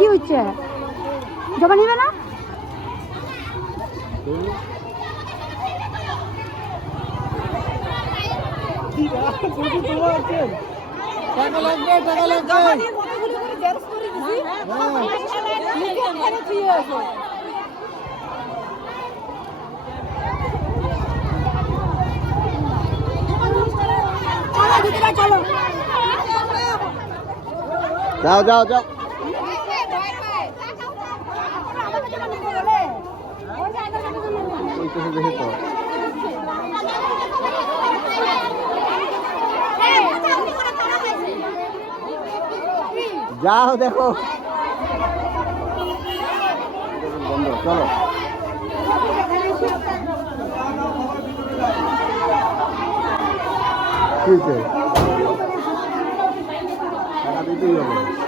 কি হচ্ছে জমা নিবে না যাও যাও যাও দেখে তো যাও দেখো বন্ধ চলো ঠিক আছে টাকা দিতেই হবে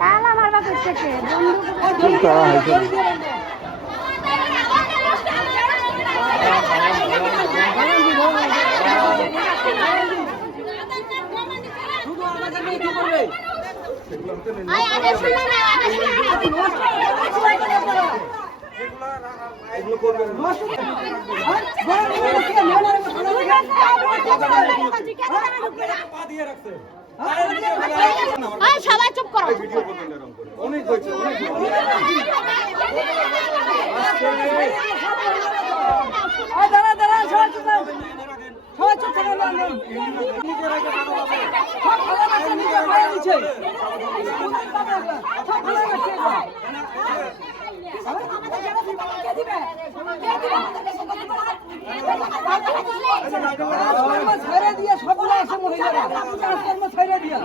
তালা মারবা করছে কে সবাই চুপ করো অনেক হয়েছে দাঁড়া দাঁড়া সবাই চুপ করো সবাই চুপ করো ছেড়ে দিয়ে সকলে এসে মহিলারা কাজকর্ম ছেড়ে দিয়া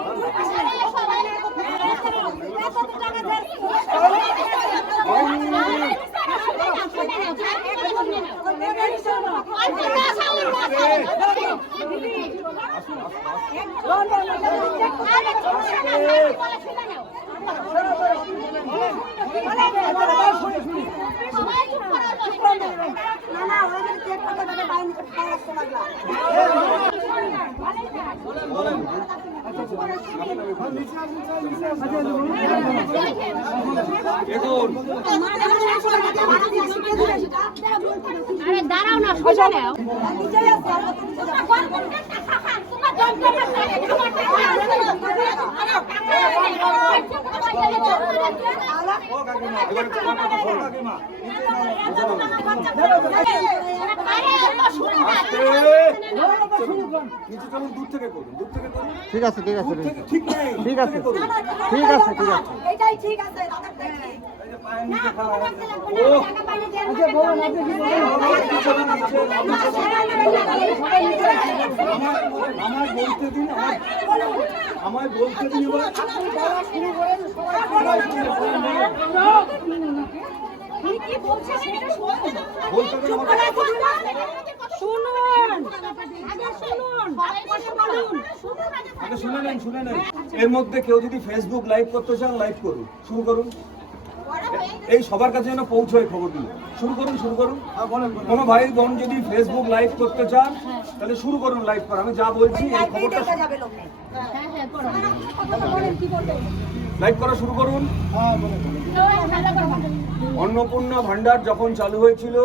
আরে দাঁড়াও না সোজা নাও ঠিক আছে ঠিক আছে ঠিক আছে ঠিক আছে ঠিক আছে এটাই ঠিক আছে আমায় বলতে দিন শুনে নেন এর মধ্যে কেউ যদি ফেসবুক লাইভ করতে চান লাইভ করুন শুরু করুন এই সবার কাছে যেন পৌঁছয় খবরগুলো। শুরু করুন, শুরু করুন। কোনো ভাই বোন যদি ফেসবুক লাইভ করতে চান তাহলে শুরু করুন লাইভ করা। আমি যা বলছি এই খবরটা লাইভ করা শুরু করুন। অন্নপূর্ণা ভান্ডার যখন চালু হয়েছিল,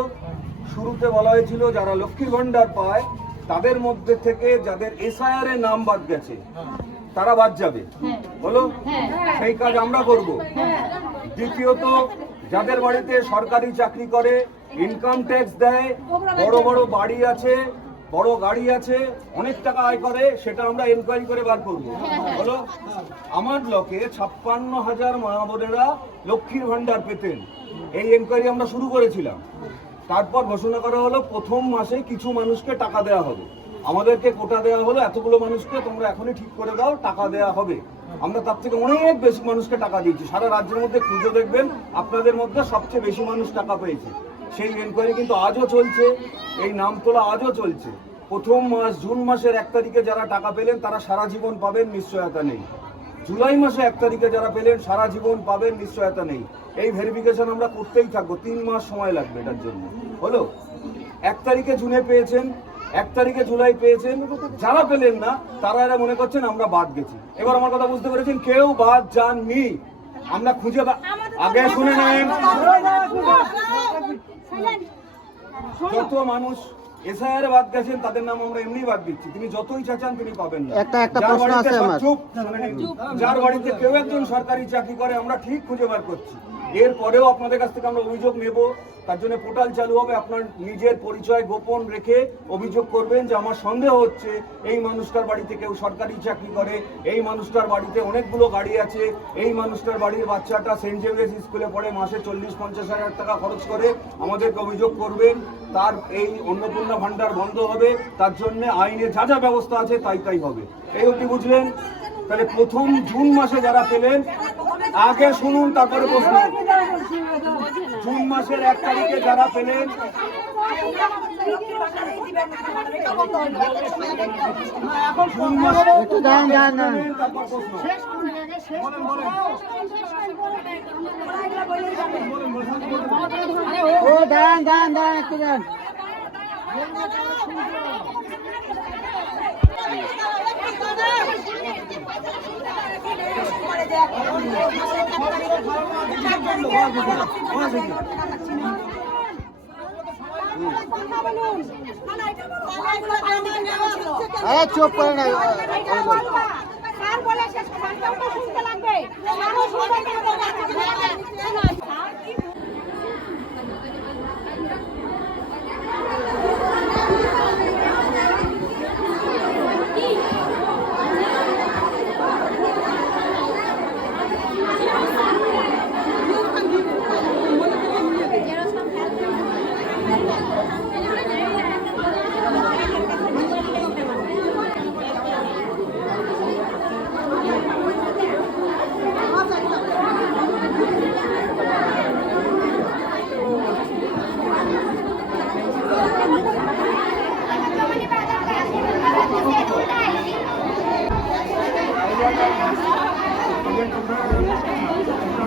শুরুতে বলা হয়েছিল যারা লক্ষ্মীর ভান্ডার পায় তাদের মধ্যে থেকে যাদের এসআইআর এর নাম বাদ গেছে তারা বাদ যাবে, বলো সেই কাজ আমরা করব। দ্বিতীয়ত, যাদের বাড়িতে সরকারি চাকরি করে, ইনকাম ট্যাক্স দেয়, বড় বড় বাড়ি আছে, বড় গাড়ি আছে, অনেক টাকা আয় করে, সেটা আমরা এনকোয়ারি করে বার করবো, বলো। আমার ব্লকে 56,000 মা বোনেরা লক্ষ্মীর ভান্ডার পেতেন, এই এনকোয়ারি আমরা শুরু করেছিলাম। তারপর ঘোষণা করা হলো প্রথম মাসে কিছু মানুষকে টাকা দেওয়া হবে। আমাদেরকে কোটা দেওয়া হলো, এতগুলো মানুষকে তোমরা এখনই ঠিক করে দাও, টাকা দেওয়া হবে। আমরা তার থেকে অনেক বেশি মানুষকে টাকা দিয়েছি। সারা রাজ্যের মধ্যে খুঁজে দেখবেন আপনাদের মধ্যে সবচেয়ে বেশি মানুষ টাকা পেয়েছে। সেই এনকোয়ারি কিন্তু আজও চলছে, এই নাম তোলা আজও চলছে। প্রথম মাস জুন মাসের 1 তারিখে যারা টাকা পেলেন তারা সারা জীবন পাবেন, নিশ্চয়তা নেই। জুলাই মাসে 1 তারিখে যারা পেলেন সারা জীবন পাবেন, নিশ্চয়তা নেই। এই ভেরিফিকেশন আমরা করতেই থাকবো, 3 মাস সময় লাগবে এটার জন্য, হলো। 1 তারিখে জুনে পেয়েছেন, 1 তারিখে জুলাই পেয়েছেন, যারা পেলেন না তারা এরা মনে করছেন আমরা বাদ গেছি। এবার আমার কথা বুঝতে পেরেছেন, কেউ বাদ যাননি, আমরা খুঁজে আগে শুনে নেন। যত মানুষ এসআইআর বাদ গেছেন তাদের নাম আমরা এমনি বাদ দিচ্ছি, তিনি যতই চাচান তিনি পাবেন না। একটা প্রশ্ন আছে আমার। যার বাড়িতে কেউ একজন সরকারি চাকরি করে আমরা ঠিক খুঁজে বার করছি। এরপরেও আপনাদের কাছ থেকে আমরা অভিযোগ নেব, তার জন্য পোর্টাল চালু হবে। আপনার নিজের পরিচয় গোপন রেখে অভিযোগ করবেন যে আমার সন্দেহ হচ্ছে এই মানুষটার বাড়িতে কেউ সরকারি চাকরি করে, এই মানুষটার বাড়িতে অনেকগুলো গাড়ি আছে, এই মানুষটার বাড়ির বাচ্চাটা সেন্ট জেভিয়ার্স স্কুলে পড়ে, মাসে 40-50 হাজার টাকা খরচ করে। আমাদেরকে অভিযোগ করবেন, তার এই অন্নপূর্ণা ভান্ডার বন্ধ হবে, তার জন্য আইনে যা যা ব্যবস্থা আছে তাই হবে। এই অবধি বুঝলেন? তাহলে প্রথম জুন মাসে যারা পেলেন, আগে শুনুন তারপরে প্রশ্ন। জুন মাসের 1 তারিখে যারা পেলেন, জুন মাসে তারপর প্রশ্ন। ও দাঁড়ান একটু দাঁড়ান। চুপ করে না, শুনতে লাগবে।